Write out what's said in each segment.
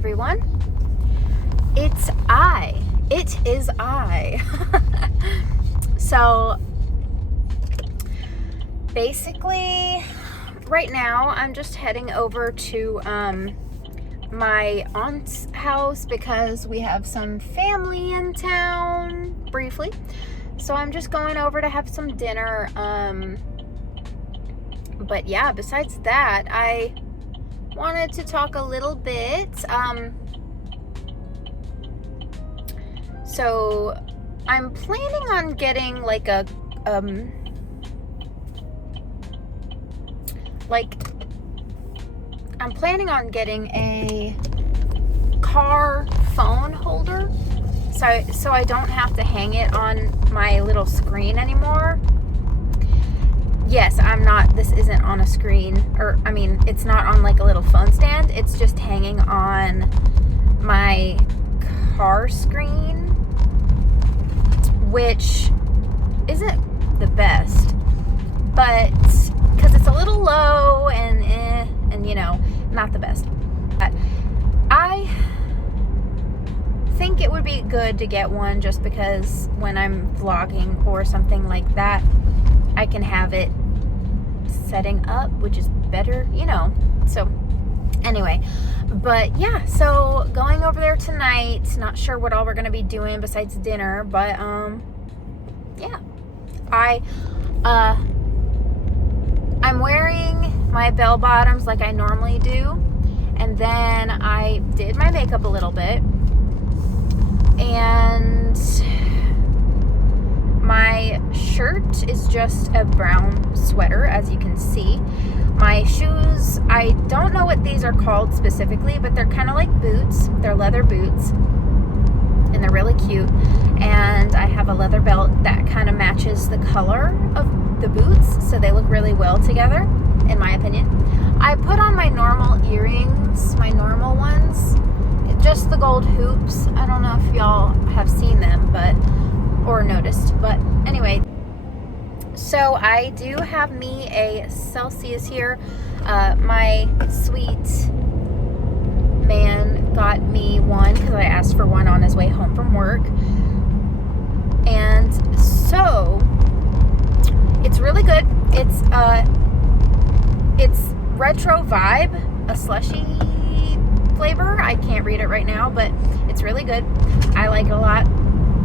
everyone. It is I. So basically right now I'm just heading over to my aunt's house because we have some family in town briefly. So I'm just going over to have some dinner. But yeah, besides that, I wanted to talk a little bit. So I'm planning on getting like a I'm planning on getting a car phone holder, so I don't have to hang it on my little screen anymore. Yes, this isn't on a screen, it's not on like a little phone stand. It's just hanging on my car screen, which isn't the best, but because it's a little low and not the best. But I think it would be good to get one just because when I'm vlogging or something like that, I can have it setting up, which is better, so anyway. But yeah, so going over there tonight. Not sure what all we're gonna be doing besides dinner, but yeah, I'm wearing my bell bottoms like I normally do, and then I did my makeup a little bit, and my shirt is just a brown sweater, as you can see. My shoes, I don't know what these are called specifically, but they're kind of like boots. They're leather boots, and they're really cute. And I have a leather belt that kind of matches the color of the boots, so they look really well together, in my opinion. I put on my normal earrings, my normal ones, just the gold hoops. I don't know if y'all have seen them, or noticed, but anyway. So I do have me a Celsius here. My sweet man got me one because I asked for one on his way home from work. And so it's really good. It's retro vibe, a slushy flavor. I can't read it right now, but it's really good. I like it a lot.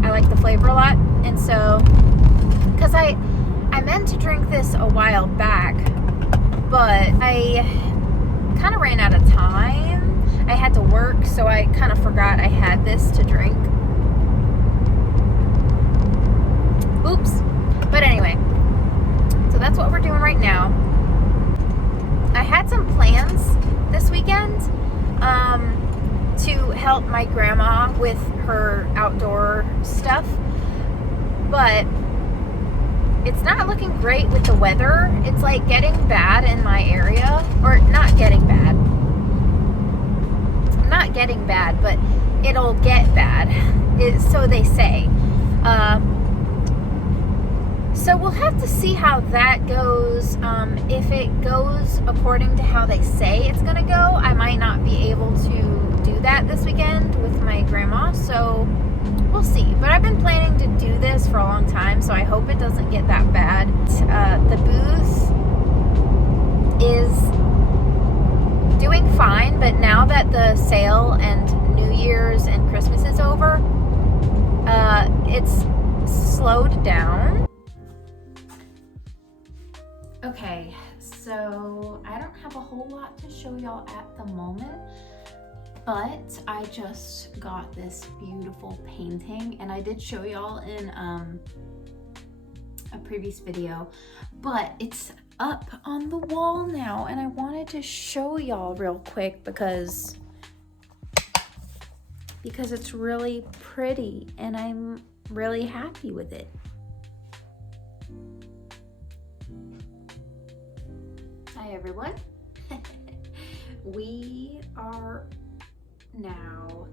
I like the flavor a lot. And so, because I meant to drink this a while back, but I kind of ran out of time. I had to work, so I kind of forgot I had this to drink. Oops. But anyway, so that's what we're doing right now. I had some plans this weekend to help my grandma with her outdoor stuff, but it's not looking great with the weather. It's like getting bad in my area, or not getting bad, but it'll get bad, so they say. So we'll have to see how that goes. If it goes according to how they say it's gonna go, I might not be able to do that this weekend with my grandma, so we'll see. But I've been planning to do this for a long time, so I hope it doesn't get that bad. The booth is doing fine, but now that the sale and New Year's and Christmas is over, it's slowed down. Okay, so I don't have a whole lot to show y'all at the moment, but I just got this beautiful painting, and I did show y'all in a previous video, but it's up on the wall now, and I wanted to show y'all real quick because it's really pretty, and I'm really happy with it. Hi everyone. We are now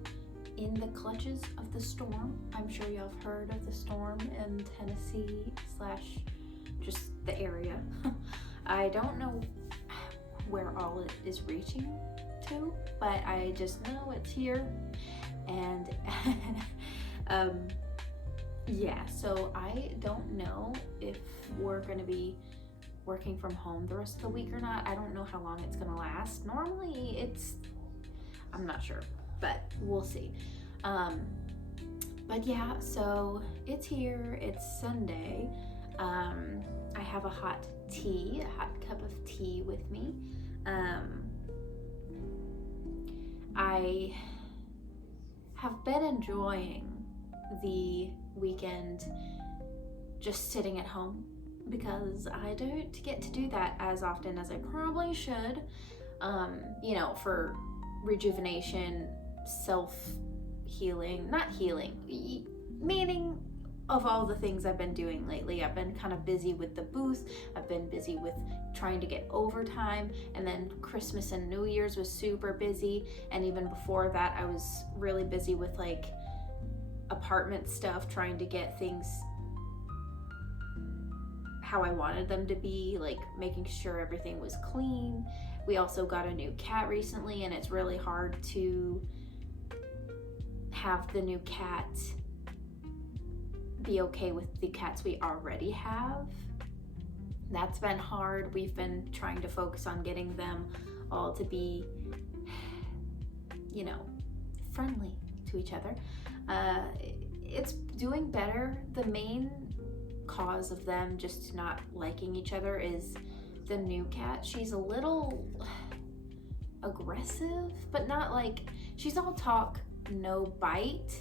in the clutches of the storm. I'm sure y'all have heard of the storm in Tennessee / just the area. I don't know where all it is reaching, to, but I just know it's here. And yeah, so I don't know if we're gonna be working from home the rest of the week or not. I don't know how long it's gonna last. Normally I'm not sure, but we'll see. But yeah, so it's here, it's Sunday. I have a hot cup of tea with me. I have been enjoying the weekend just sitting at home because I don't get to do that as often as I probably should, for rejuvenation, self-healing, not healing, meaning of all the things I've been doing lately. I've been kind of busy with the booth, I've been busy with trying to get overtime, and then Christmas and New Year's was super busy, and even before that I was really busy with like apartment stuff, trying to get things how I wanted them to be, like making sure everything was clean. We also got a new cat recently, and it's really hard to have the new cat be okay with the cats we already have. That's been hard. We've been trying to focus on getting them all to be, friendly to each other. It's doing better. The main cause of them just not liking each other is the new cat. She's a little aggressive, but not like, she's all talk, no bite,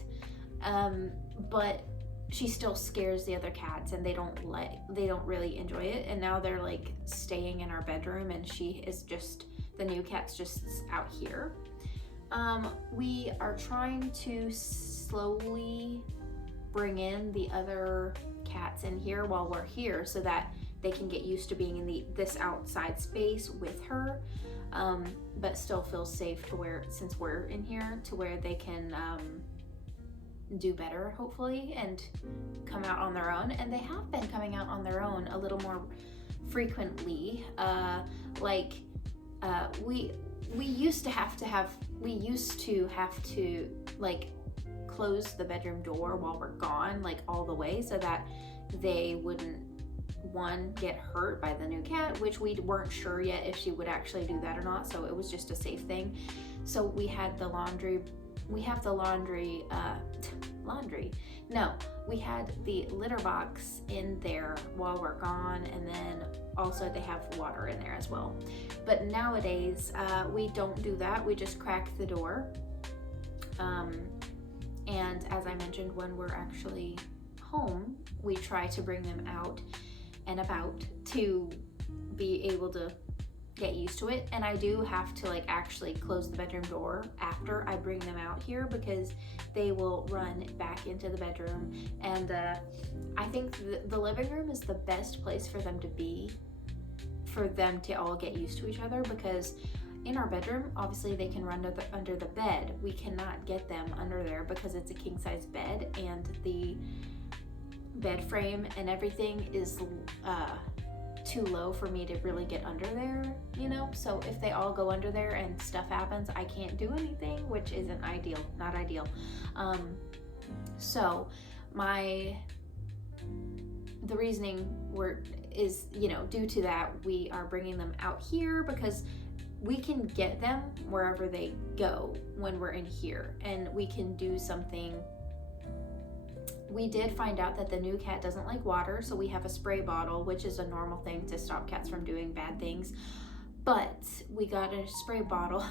but she still scares the other cats, and they don't really enjoy it. And now they're like staying in our bedroom, and the new cat's just out here. We are trying to slowly bring in the other cats in here while we're here, so that they can get used to being in this outside space with her, but still feel safe since we're in here, to where they can do better, hopefully, and come out on their own. And they have been coming out on their own a little more frequently. We used to have to like close the bedroom door while we're gone, like all the way, so that they wouldn't get hurt by the new cat, which we weren't sure yet if she would actually do that or not, so it was just a safe thing. So we had the litter box in there while we're gone, and then also they have water in there as well. But nowadays we don't do that. We just crack the door, and as I mentioned, when we're actually home, we try to bring them out and about to be able to get used to it. And I do have to like actually close the bedroom door after I bring them out here, because they will run back into the bedroom. And I think the living room is the best place for them to be, for them to all get used to each other, because in our bedroom, obviously they can run under the bed. We cannot get them under there because it's a king size bed, and the bed frame and everything is too low for me to really get under there, so if they all go under there and stuff happens, I can't do anything, which isn't not ideal. So the reasoning is due to that, we are bringing them out here because we can get them wherever they go when we're in here, and we can do something. We did find out that the new cat doesn't like water, so we have a spray bottle, which is a normal thing to stop cats from doing bad things. But we got a spray bottle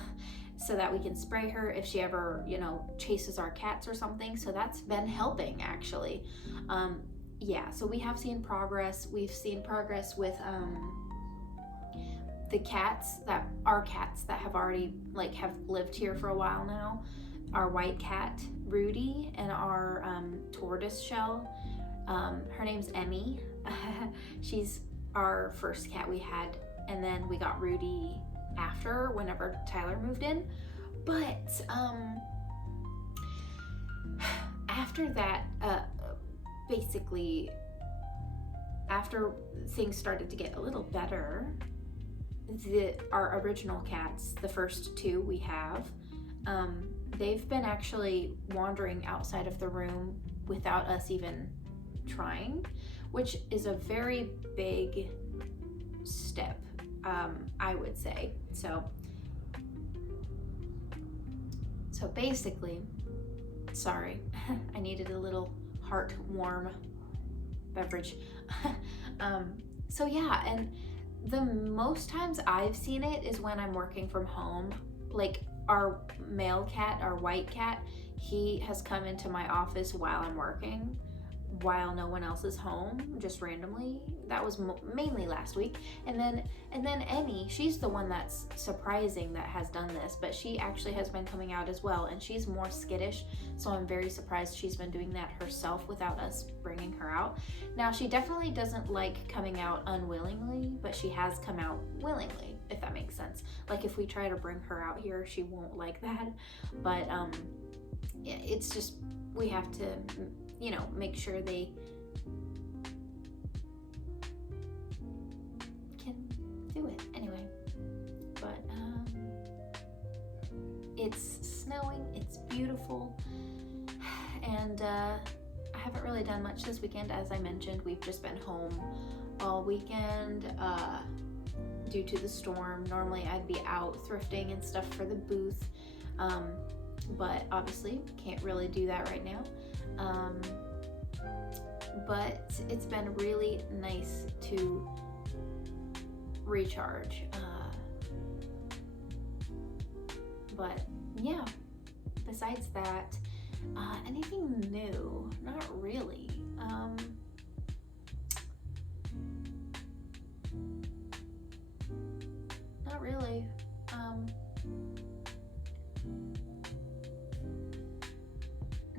so that we can spray her if she ever, chases our cats or something. So that's been helping, actually. So we have seen progress. We've seen progress with our cats that have already have lived here for a while now. Our white cat Rudy and our tortoise shell, her name's Emmy. She's our first cat we had, and then we got Rudy whenever Tyler moved in. But after that, basically after things started to get a little better, our original cats, the first two we have, they've been actually wandering outside of the room without us even trying, which is a very big step, I would say. So basically, sorry, I needed a little heart warm beverage. So yeah, and the most times I've seen it is when I'm working from home. Like our male cat, our white cat, he has come into my office while I'm working, while no one else is home, just randomly. That was mainly last week. And then Emmy, she's the one that's surprising that has done this, but she actually has been coming out as well, and she's more skittish, so I'm very surprised she's been doing that herself without us bringing her out. Now, she definitely doesn't like coming out unwillingly, but she has come out willingly, if that makes sense. Like if we try to bring her out here, she won't like that. But yeah, it's just, we have to, you know, make sure they can do it anyway. But it's snowing, it's beautiful, and I haven't really done much this weekend. As I mentioned, we've just been home all weekend due to the storm. Normally I'd be out thrifting and stuff for the booth, but obviously can't really do that right now. But it's been really nice to recharge. But yeah, besides that, anything new? Not really. Not really.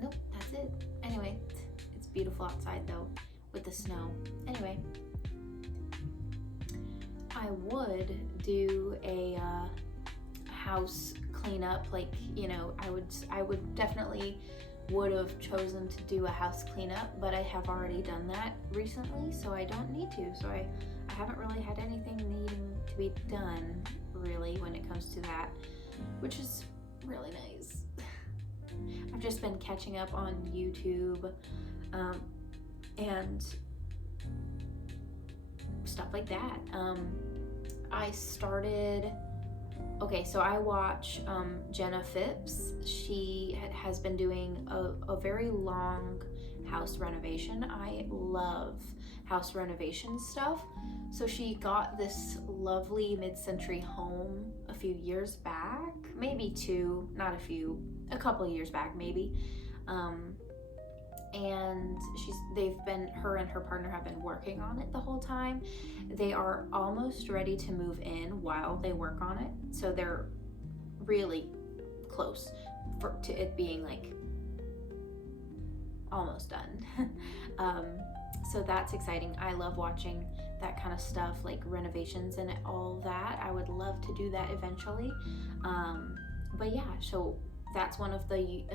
Nope, that's it. Anyway, it's beautiful outside though with the snow. Anyway, I would do a house cleanup, like, you know, I would definitely would have chosen to do a house cleanup, but I have already done that recently, so I don't need to. So I haven't really had anything needing to be done really when it comes to that, which is really nice. I've just been catching up on YouTube and stuff like that. So I watch Jenna Phipps. She has been doing a very long house renovation. I love house renovation stuff. So she got this lovely mid-century home a few years back, maybe two, not a few, a couple of years back maybe. And her and her partner have been working on it the whole time. They are almost ready to move in while they work on it, so they're really close to it being like almost done. So that's exciting. I love watching that kind of stuff, like renovations and all that. I would love to do that eventually. But yeah, so that's one of the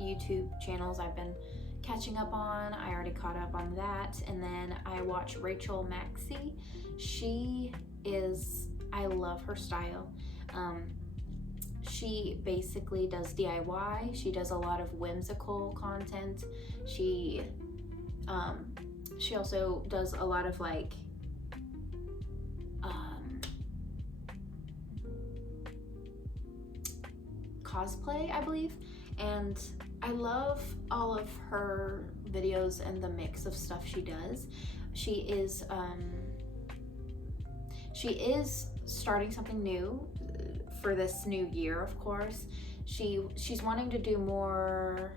YouTube channels I've been catching up on. I already caught up on that. And then I watch Rachel Maxey. I love her style. She basically does DIY. She does a lot of whimsical content. She also does a lot of like cosplay, I believe, and I love all of her videos and the mix of stuff she does. She is starting something new for this new year, of course. She's wanting to do more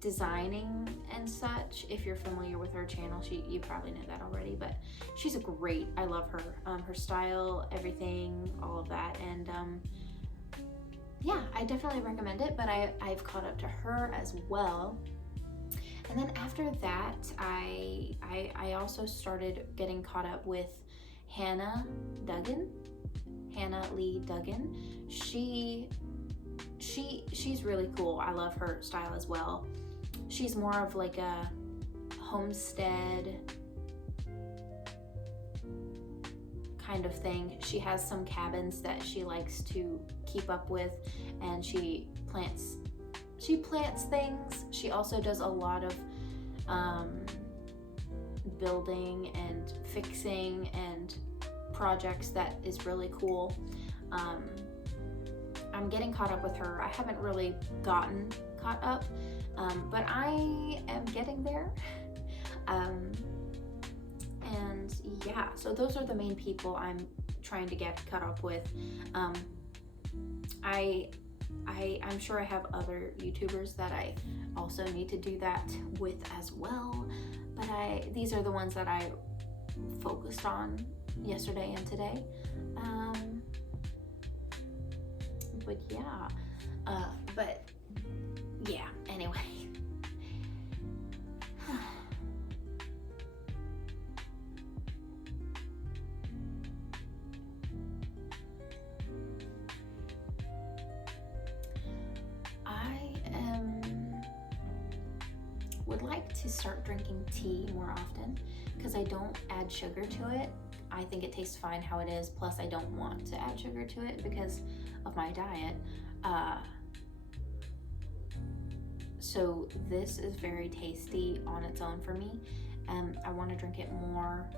designing and such. If you're familiar with her channel, you probably know that already, but she's I love her, her style, everything, all of that. And yeah, I definitely recommend it, but I've caught up to her as well. And then after that, I also started getting caught up with Hannah Lee Duggan. She's really cool. I love her style as well. She's more of like a homestead kind of thing. She has some cabins that she likes to keep up with, and she plants things. She also does a lot of building and fixing and projects that is really cool. I'm getting caught up with her. I haven't really gotten caught up, but I am getting there. And yeah, so those are the main people I'm trying to get caught up with. I'm sure I have other YouTubers that I also need to do that with as well, but these are the ones that I focused on yesterday and today. But yeah, anyway. Would like to start drinking tea more often because I don't add sugar to it. I think it tastes fine how it is, plus I don't want to add sugar to it because of my diet. So this is very tasty on its own for me, and I want to drink it more.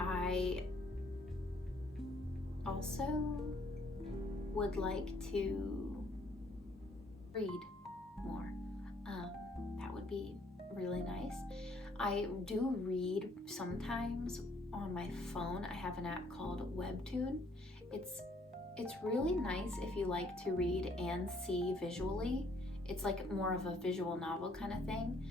I also would like to read more. That would be really nice. I do read sometimes on my phone. I have an app called Webtoon. It's really nice if you like to read and see visually. It's like more of a visual novel kind of thing.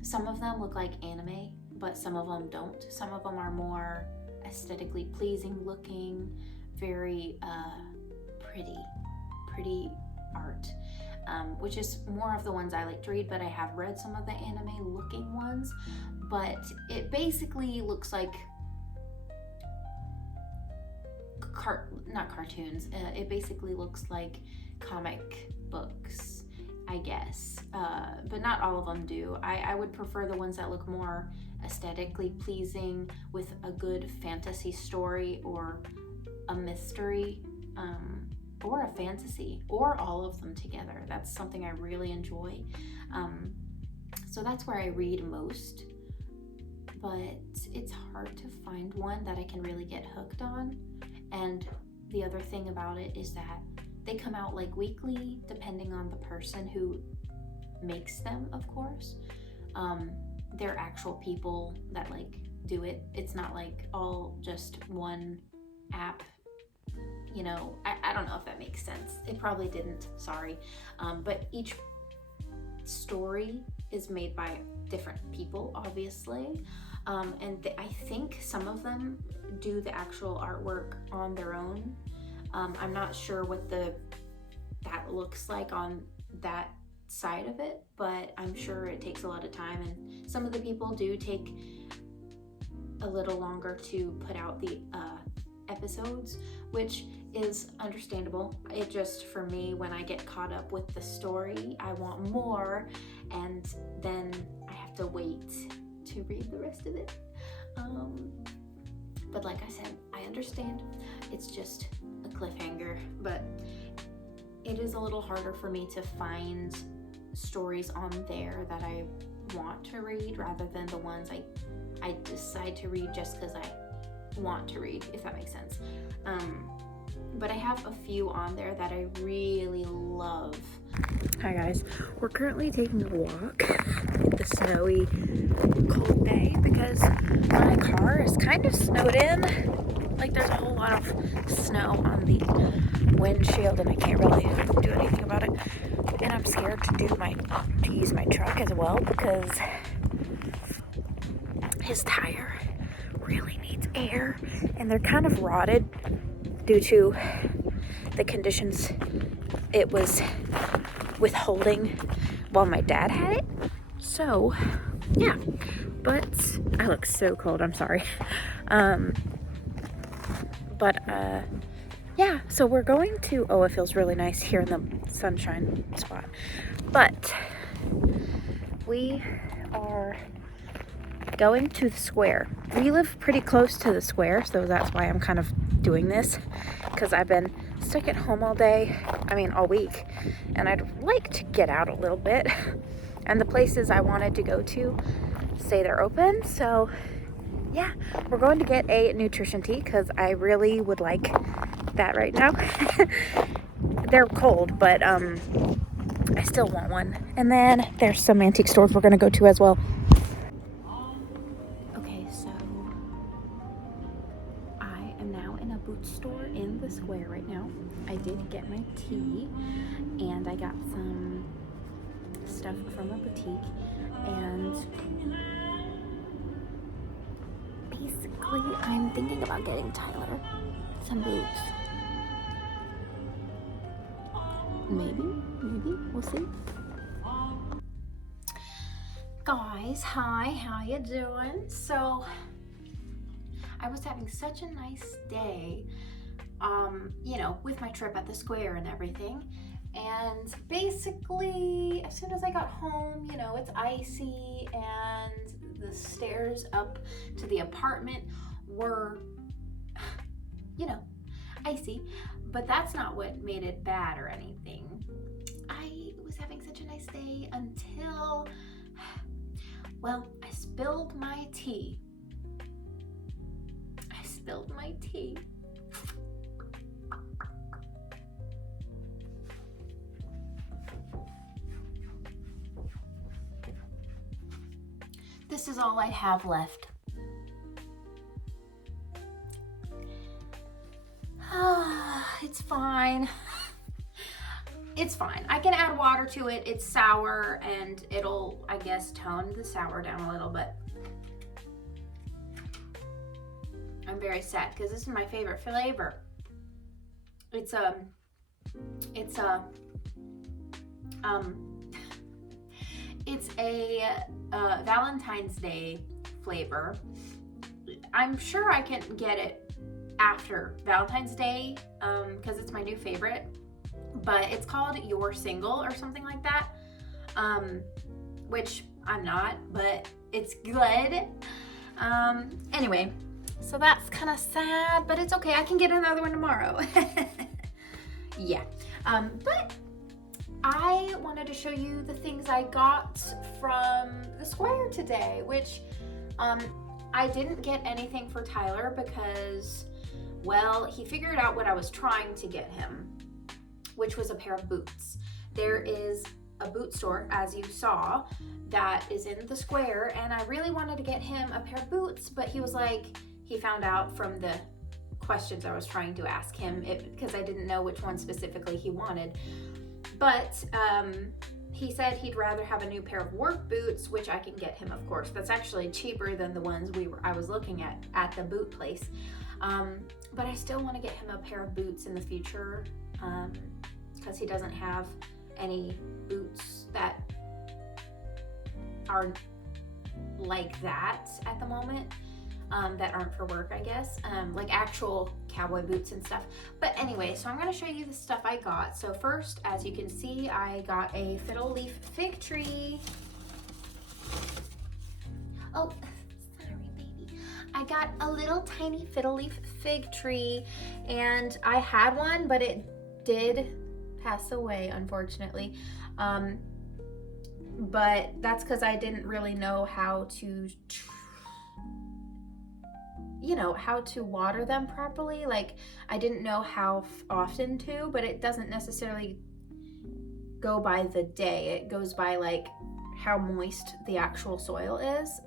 Some of them look like anime, but some of them don't. Some of them are more aesthetically pleasing looking, very pretty art, which is more of the ones I like to read, but I have read some of the anime looking ones, but it basically looks like not cartoons. It basically looks like comic books, I guess, but not all of them do. I would prefer the ones that look more aesthetically pleasing with a good fantasy story or a mystery, or a fantasy, or all of them together. That's something I really enjoy. So that's where I read most, but it's hard to find one that I can really get hooked on. And the other thing about it is that they come out like weekly, depending on the person who makes them, of course. They're actual people that like do it. It's not like all just one app. You know, I don't know if that makes sense. It probably didn't, sorry. But each story is made by different people, obviously. And I think some of them do the actual artwork on their own. I'm not sure what that looks like on that side of it, but I'm sure it takes a lot of time, and some of the people do take a little longer to put out the episodes, which is understandable. It just, for me, when I get caught up with the story, I want more, and then I have to wait to read the rest of it. But like I said, I understand. It's just a cliffhanger, but it is a little harder for me to find stories on there that I want to read rather than the ones I decide to read just because I want to read, if that makes sense. But I have a few on there that I really love. Hi guys, we're currently taking a walk in the snowy, cold bay because my car is kind of snowed in. Like there's a whole lot of snow on the windshield and I can't really do anything about it. And I'm scared to use my truck as well because his tire really needs air and they're kind of rotted due to the conditions it was withholding while my dad had it. So yeah, but I look so cold, I'm sorry. Yeah, so we're going to, it feels really nice here in the sunshine spot, but we are going to the square. We live pretty close to the square, so that's why I'm kind of doing this, because I've been stuck at home all day, all week, and I'd like to get out a little bit. And the places I wanted to go to say they're open, so yeah, we're going to get a nutrition tea because I really would like that right now. They're cold, but I still want one. And then there's some antique stores we're going to go to as well. Okay, so I am now in a boot store in the square right now. I did get my tea, and I got some stuff from a boutique, and basically I'm thinking about getting Tyler some boots. Maybe, we'll see. Guys, hi, how you doing? So I was having such a nice day, with my trip at the square and everything. And basically, as soon as I got home, it's icy, and the stairs up to the apartment were, icy. But that's not what made it bad or anything. I was having such a nice day until, I spilled my tea. This is all I have left. It's fine. It's fine. I can add water to it. It's sour, and it'll, I guess, tone the sour down a little bit. I'm very sad because this is my favorite flavor. It's a Valentine's Day flavor. I'm sure I can get it after Valentine's Day because it's my new favorite, but it's called You're Single or something like that, which I'm not, but it's good. Anyway, so that's kind of sad, but it's okay. I can get another one tomorrow. Yeah, but I wanted to show you the things I got from the square today, which I didn't get anything for Tyler because, he figured out what I was trying to get him, which was a pair of boots. There is a boot store, as you saw, that is in the square, and I really wanted to get him a pair of boots, but he was like, he found out from the questions I was trying to ask him, because I didn't know which one specifically he wanted. But he said he'd rather have a new pair of work boots, which I can get him, of course. That's actually cheaper than the ones I was looking at the boot place. But I still want to get him a pair of boots in the future because he doesn't have any boots that are like that at the moment. That aren't for work, I guess, like actual cowboy boots and stuff. But anyway, so I'm going to show you the stuff I got. So first, as you can see, I got a fiddle leaf fig tree. Oh, sorry, baby. I got a little tiny fiddle leaf fig tree, and I had one, but it did pass away, unfortunately. But that's because I didn't really know how to how to water them properly. Like, I didn't know how often to, but it doesn't necessarily go by the day. It goes by like how moist the actual soil is.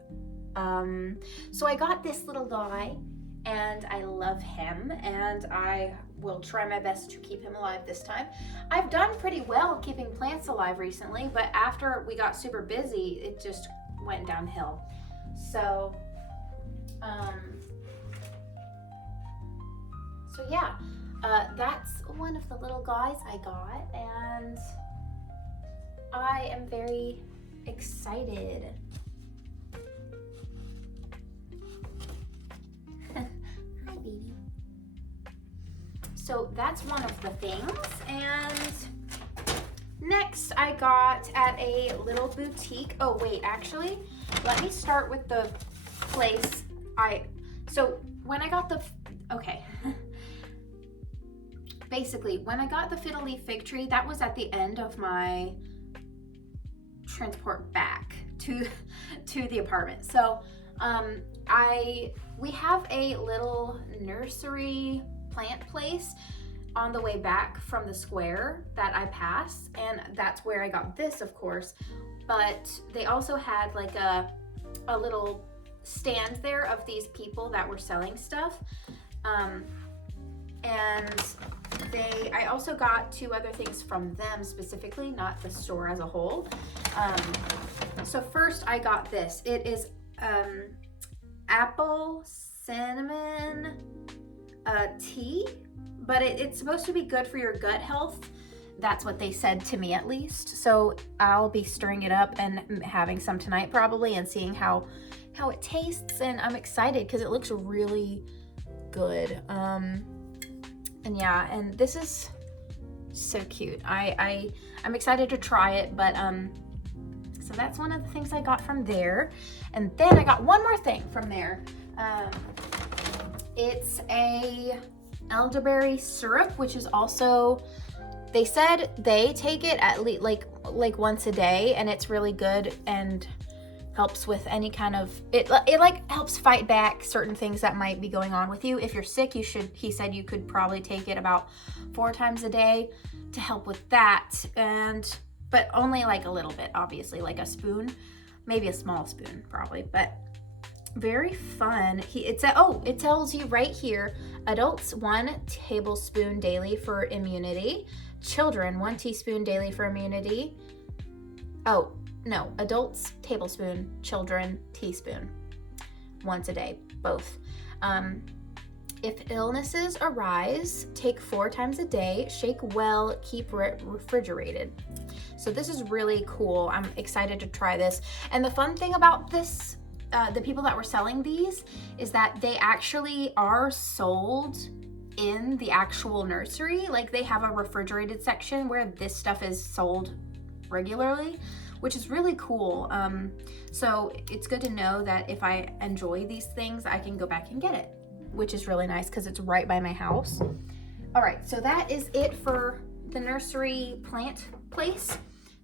So I got this little guy, and I love him, and I will try my best to keep him alive this time. I've done pretty well keeping plants alive recently, but after we got super busy, it just went downhill. So yeah, that's one of the little guys I got, and I am very excited. Hi, baby. So that's one of the things, and next I got at a little boutique. Oh wait, actually, let me start with the place, so when I got basically, when I got the fiddle leaf fig tree, that was at the end of my transport back to the apartment. So we have a little nursery plant place on the way back from the square that I pass, and that's where I got this, of course. But they also had like a little stand there of these people that were selling stuff, and I also got 2 other things from them specifically, not the store as a whole. So first I got this. It is apple cinnamon tea, but it's supposed to be good for your gut health. That's what they said to me, at least. So I'll be stirring it up and having some tonight probably, and seeing how it tastes. And I'm excited because it looks really good. And yeah, and this is so cute. I'm excited to try it, but so that's one of the things I got from there. And then I got one more thing from there. It's a elderberry syrup, which is also, they said they take it at least like once a day, and it's really good and helps with any kind of, it like helps fight back certain things that might be going on with you. If you're sick, he said you could probably take it about 4 times a day to help with that, but only like a little bit, obviously, like a spoon, maybe a small spoon probably, but very fun. It tells you right here, adults 1 tablespoon daily for immunity, children 1 teaspoon daily for immunity. Oh, no, adults tablespoon, children teaspoon, once a day, both. If illnesses arise, take 4 times a day, shake well, keep refrigerated. So this is really cool. I'm excited to try this. And the fun thing about this, the people that were selling these, is that they actually are sold in the actual nursery. Like, they have a refrigerated section where this stuff is sold regularly, which is really cool. So it's good to know that if I enjoy these things, I can go back and get it, which is really nice because it's right by my house. All right, so that is it for the nursery plant place.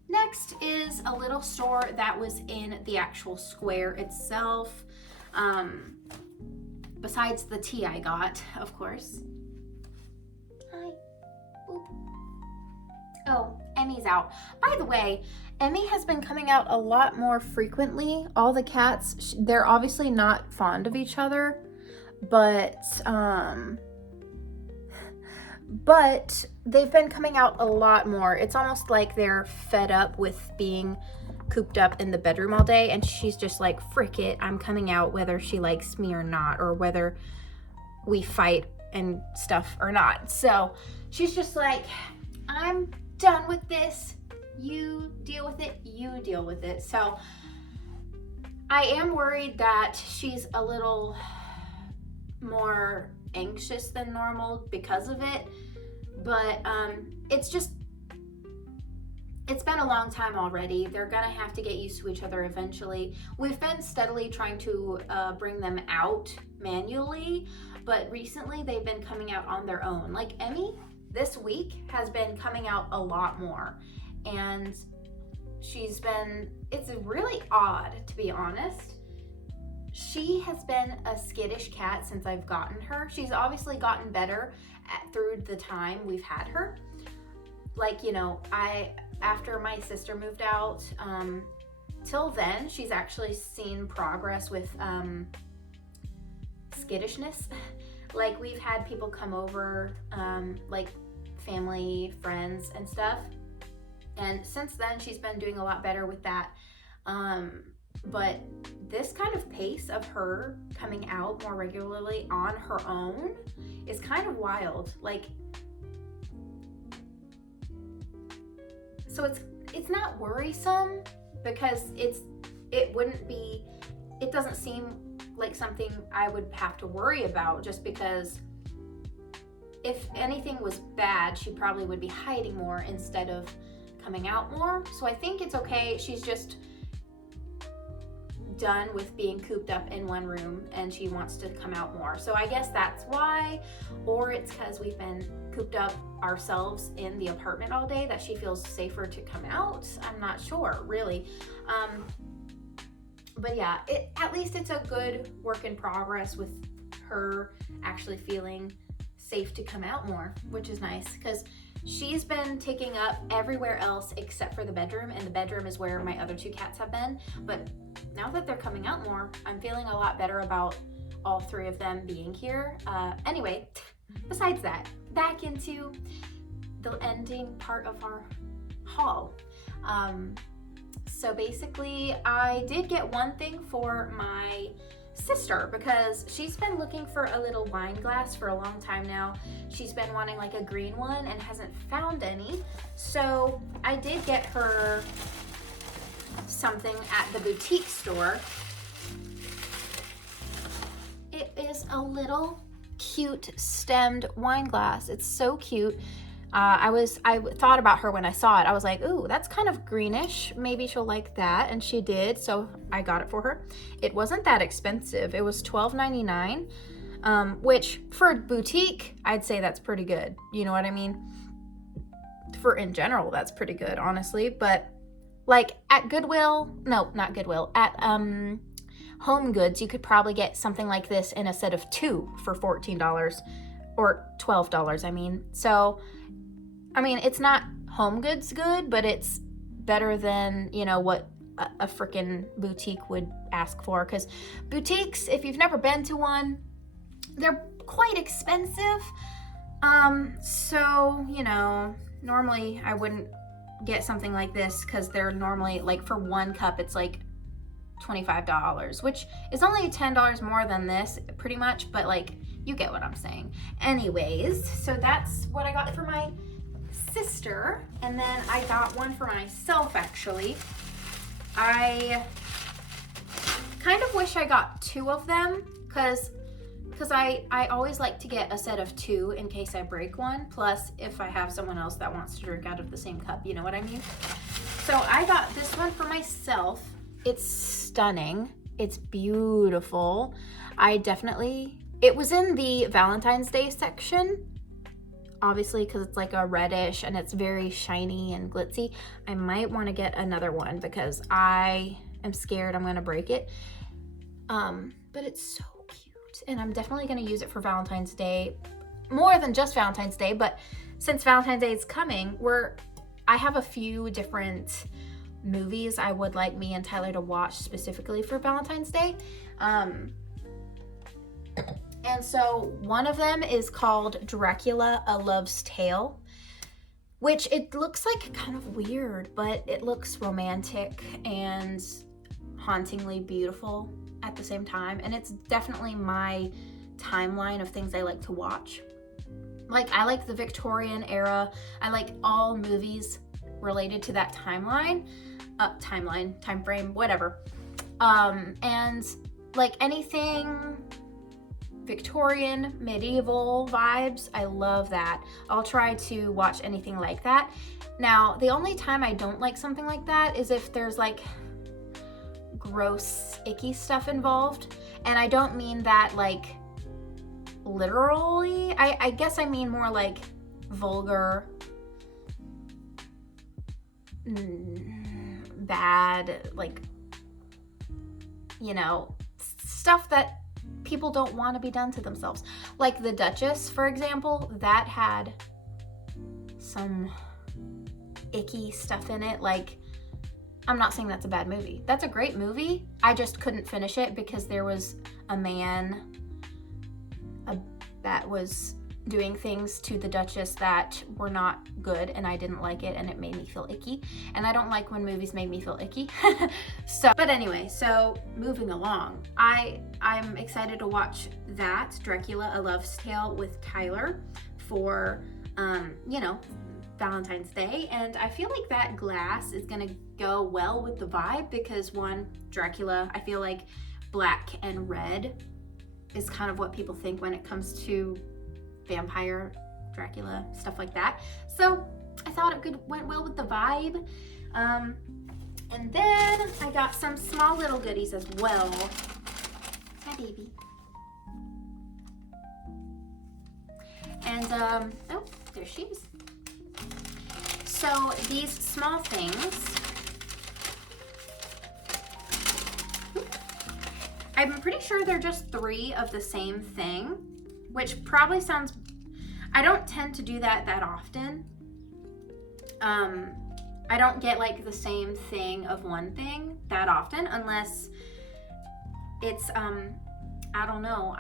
Next is a little store that was in the actual square itself. Besides the tea I got, of course. Hi. Boop. Oh, Emmy's out. By the way, Emmy has been coming out a lot more frequently. All the cats, they're obviously not fond of each other, but they've been coming out a lot more. It's almost like they're fed up with being cooped up in the bedroom all day, and she's just like, frick it, I'm coming out whether she likes me or not, or whether we fight and stuff or not. So she's just like, I'm done with this. You deal with it, you deal with it. So I am worried that she's a little more anxious than normal because of it, but it's been a long time already. They're gonna have to get used to each other eventually. We've been steadily trying to bring them out manually, but recently they've been coming out on their own. Like Emmy this week has been coming out a lot more, and it's really odd, to be honest. She has been a skittish cat since I've gotten her. She's obviously gotten better through the time we've had her. Like, you know, after my sister moved out, till then, she's actually seen progress with skittishness. Like, we've had people come over, like family, friends, and stuff. And since then, she's been doing a lot better with that. But this kind of pace of her coming out more regularly on her own is kind of wild. Like, so it's not worrisome because it doesn't seem like something I would have to worry about, just because if anything was bad, she probably would be hiding more instead of coming out more. So I think it's okay. She's just done with being cooped up in one room and she wants to come out more. So I guess that's why, or it's because we've been cooped up ourselves in the apartment all day that she feels safer to come out. I'm not sure, really. But yeah, at least it's a good work in progress with her actually feeling safe to come out more, which is nice, because she's been taking up everywhere else except for the bedroom, and the bedroom is where my other 2 cats have been. But now that they're coming out more, I'm feeling a lot better about all 3 of them being here. Anyway, besides that, back into the ending part of our haul. So basically, I did get one thing for my sister because she's been looking for a little wine glass for a long time now. She's been wanting like a green one and hasn't found any. So I did get her something at the boutique store. It is a little cute stemmed wine glass. It's so cute. I thought about her when I saw it. I was like, ooh, that's kind of greenish. Maybe she'll like that. And she did. So I got it for her. It wasn't that expensive. It was $12.99, which for a boutique, I'd say that's pretty good. You know what I mean? For in general, that's pretty good, honestly. But like at Goodwill, no, not Goodwill, at Home Goods, you could probably get something like this in a set of 2 for $14 or $12, I mean. So I mean, it's not Home Goods good, but it's better than, you know, what a freaking boutique would ask for. Because boutiques, if you've never been to one, they're quite expensive. So, you know, normally I wouldn't get something like this because they're normally, like, for 1 cup, it's like $25, which is only $10 more than this, pretty much. But, like, you get what I'm saying. Anyways, so that's what I got for my sister, and then I got one for myself. Actually, I kind of wish I got 2 of them because I always like to get a set of 2 in case I break one, plus if I have someone else that wants to drink out of the same cup, you know what I mean? So I got this one for myself. It's stunning. It's beautiful. It was in the Valentine's Day section, obviously, because it's like a reddish and it's very shiny and glitzy. I might want to get another one because I am scared I'm going to break it. But it's so cute, and I'm definitely going to use it for Valentine's Day, more than just Valentine's Day. But since Valentine's Day is coming, I have a few different movies I would like me and Tyler to watch specifically for Valentine's Day. And so one of them is called Dracula, A Love's Tale, which it looks like kind of weird, but it looks romantic and hauntingly beautiful at the same time. And it's definitely my timeline of things I like to watch. Like, I like the Victorian era. I like all movies related to that time frame, whatever. And like anything Victorian, medieval vibes, I love that. I'll try to watch anything like that. Now, the only time I don't like something like that is if there's like gross, icky stuff involved. And I don't mean that like literally. I guess I mean more like vulgar, bad, like, you know, stuff that people don't want to be done to themselves. Like The Duchess, for example, that had some icky stuff in it. Like, I'm not saying that's a bad movie. That's a great movie. I just couldn't finish it because there was a man that was doing things to the Duchess that were not good, and I didn't like it, and it made me feel icky. And I don't like when movies make me feel icky. But anyway, so moving along, I'm excited to watch that, Dracula, A Love's Tale, with Tyler for, you know, Valentine's Day. And I feel like that glass is gonna go well with the vibe because, one, Dracula, I feel like black and red is kind of what people think when it comes to vampire, Dracula, stuff like that. So I thought it went well with the vibe. And then I got some small little goodies as well. Hi, baby. And, oh, there she is. So these small things, I'm pretty sure they're just 3 of the same thing, which probably sounds, I don't tend to do that often. I don't get like the same thing of one thing that often, unless it's, I don't know.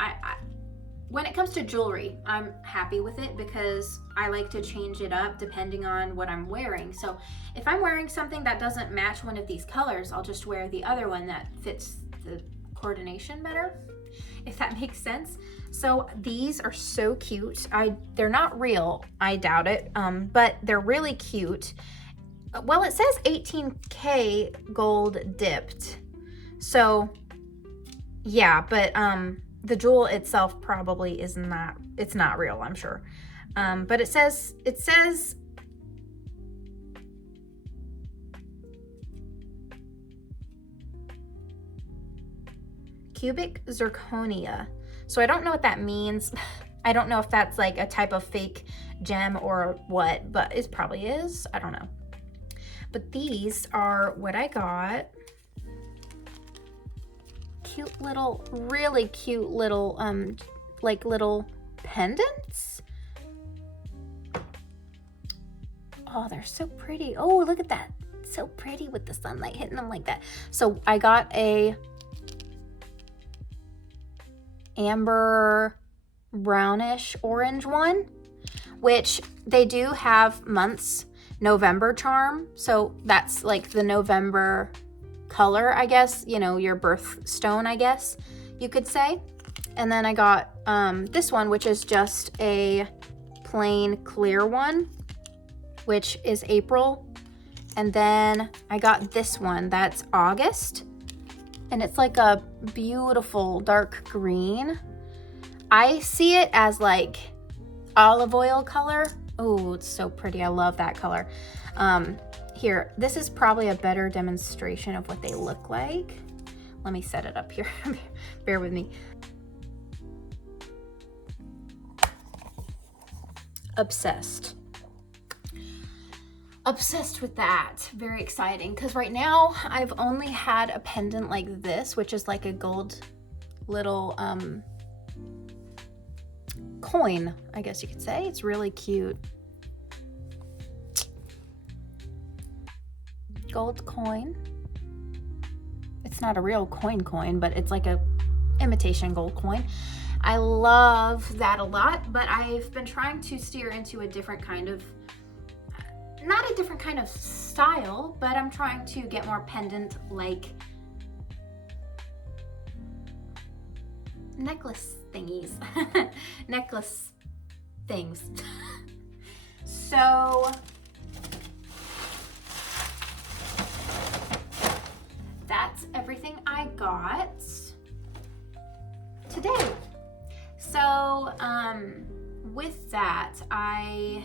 When it comes to jewelry, I'm happy with it because I like to change it up depending on what I'm wearing. So if I'm wearing something that doesn't match one of these colors, I'll just wear the other one that fits the coordination better, if that makes sense. So these are so cute. They're not real, I doubt it, but they're really cute. Well, it says 18K gold dipped. So yeah, but the jewel itself probably is not, it's not real, I'm sure. But it says cubic zirconia. So I don't know what that means. I don't know if that's like a type of fake gem or what, but it probably is. I don't know. But these are what I got. Cute little, really cute little, like little pendants. Oh, they're so pretty. Oh, look at that. So pretty with the sunlight hitting them like that. So I got a amber brownish orange one, which they do have months. November charm, so that's like the November color, I guess, you know, your birthstone, I guess you could say. And then I got this one, which is just a plain clear one, which is April. And then I got this one that's August, and it's like a beautiful dark green. I see it as like olive oil color. Oh, it's so pretty. I love that color. Here, this is probably a better demonstration of what they look like. Let me set it up here. Bear with me. Obsessed. Obsessed with that. Very exciting, because right now I've only had a pendant like this, which is like a gold little coin, I guess you could say. It's really cute. Gold coin. It's not a real coin, but it's like a imitation gold coin. I love that a lot, but I've been trying to steer into a different kind of, not a different kind of style, but I'm trying to get more pendant like necklace thingies. Necklace things. So that's everything I got today. So with that, I'm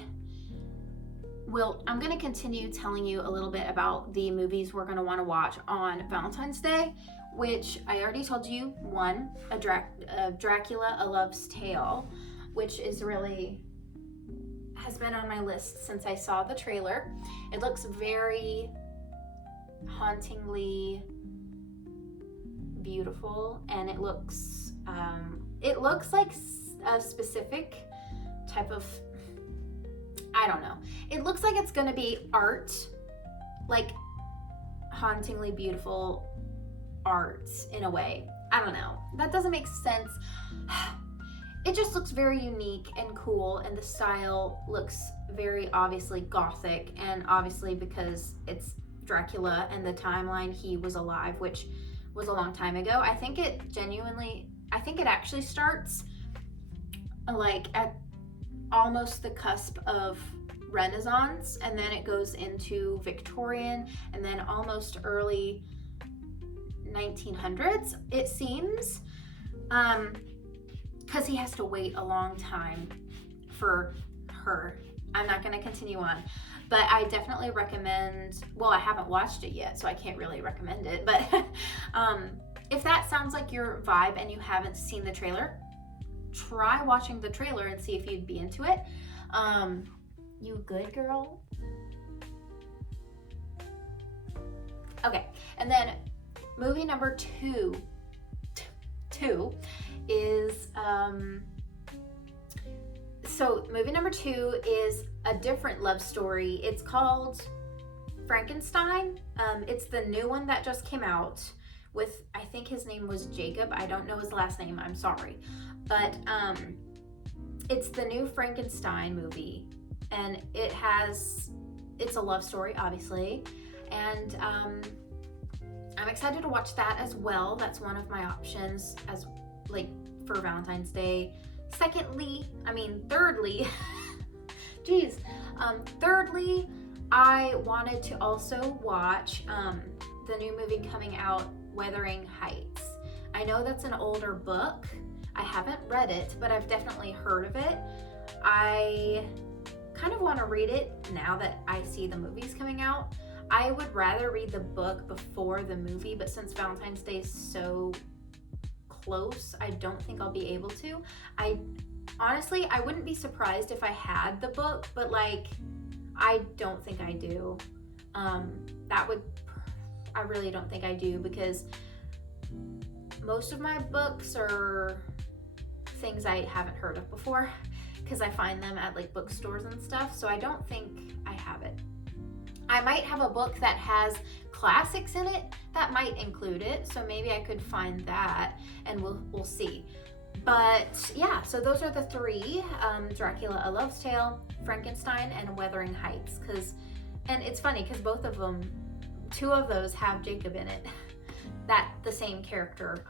going to continue telling you a little bit about the movies we're going to want to watch on Valentine's Day, which I already told you. One, Dracula, A Love's Tale, which is really, has been on my list since I saw the trailer. It looks very hauntingly beautiful, and it looks like a specific type of, I don't know. It looks like it's gonna be art, like hauntingly beautiful art in a way. I don't know. That doesn't make sense. It just looks very unique and cool, and the style looks very obviously gothic, and obviously because it's Dracula and the timeline he was alive, which was a long time ago. I think it actually starts like at almost the cusp of Renaissance, and then it goes into Victorian, and then almost early 1900s, it seems, because he has to wait a long time for her. I'm not going to continue on, But I definitely recommend, well, I haven't watched it yet, so I can't really recommend it. But if that sounds like your vibe and you haven't seen the trailer, try watching the trailer and see if you'd be into it. You good, girl? Okay, and then movie number two is so movie number 2 is a different love story. It's called Frankenstein. It's the new one that just came out with, I think his name was Jacob. I don't know his last name, I'm sorry. But it's the new Frankenstein movie, and it's a love story, obviously. And I'm excited to watch that as well. That's one of my options as like for Valentine's Day. Thirdly, geez. Thirdly, I wanted to also watch the new movie coming out, Wuthering Heights. I know that's an older book. I haven't read it, but I've definitely heard of it. I kind of want to read it now that I see the movies coming out. I would rather read the book before the movie, but since Valentine's Day is so close, I don't think I'll be able to. Honestly, I wouldn't be surprised if I had the book, but like, I don't think I do. I really don't think I do, because most of my books are things I haven't heard of before, because I find them at like bookstores and stuff, so I don't think I have it. I might have a book that has classics in it that might include it, so maybe I could find that, and we'll see. But yeah, so those are the three: Dracula, A Love's Tale, Frankenstein, and Wuthering Heights. And it's funny because both of them, two of those have Jacob in it, the same character,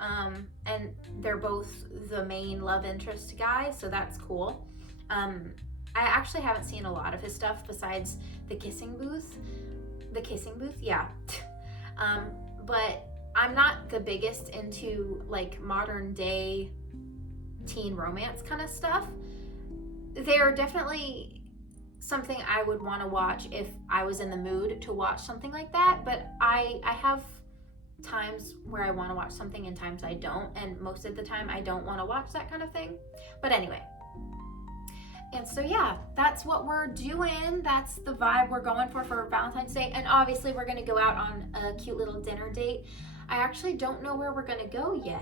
and they're both the main love interest guy, so that's cool. I actually haven't seen a lot of his stuff besides The Kissing Booth, yeah. But I'm not the biggest into like modern day teen romance kind of stuff. They're definitely something I would want to watch if I was in the mood to watch something like that, but I have times where I want to watch something and times I don't, and most of the time I don't want to watch that kind of thing. But anyway, and so yeah, that's what we're doing. That's the vibe we're going for Valentine's Day. And obviously we're going to go out on a cute little dinner date. I actually don't know where we're going to go yet.